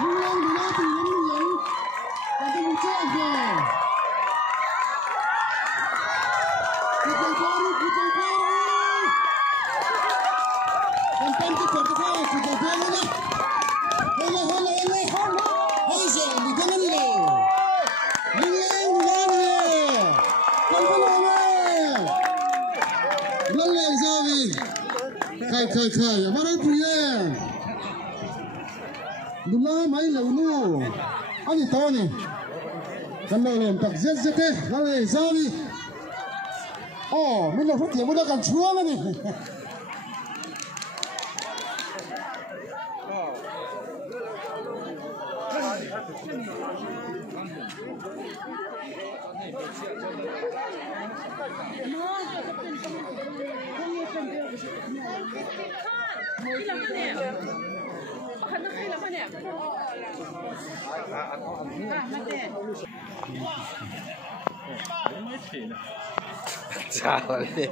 Lungleng bị đá từ Lungleng và cái vụ chết rồi. Kita baru. Tempat kita berdekat, kita baru. Hola. Ayo, jangan lo. Lungleng. Lalengzauvi. Kai. Mana punya? Dulu mai lalu. Ani tahu ni. Kalau lem tak zet Lalengzauvi. Oh, mina pun dia muda kan cua ni. Chào đi.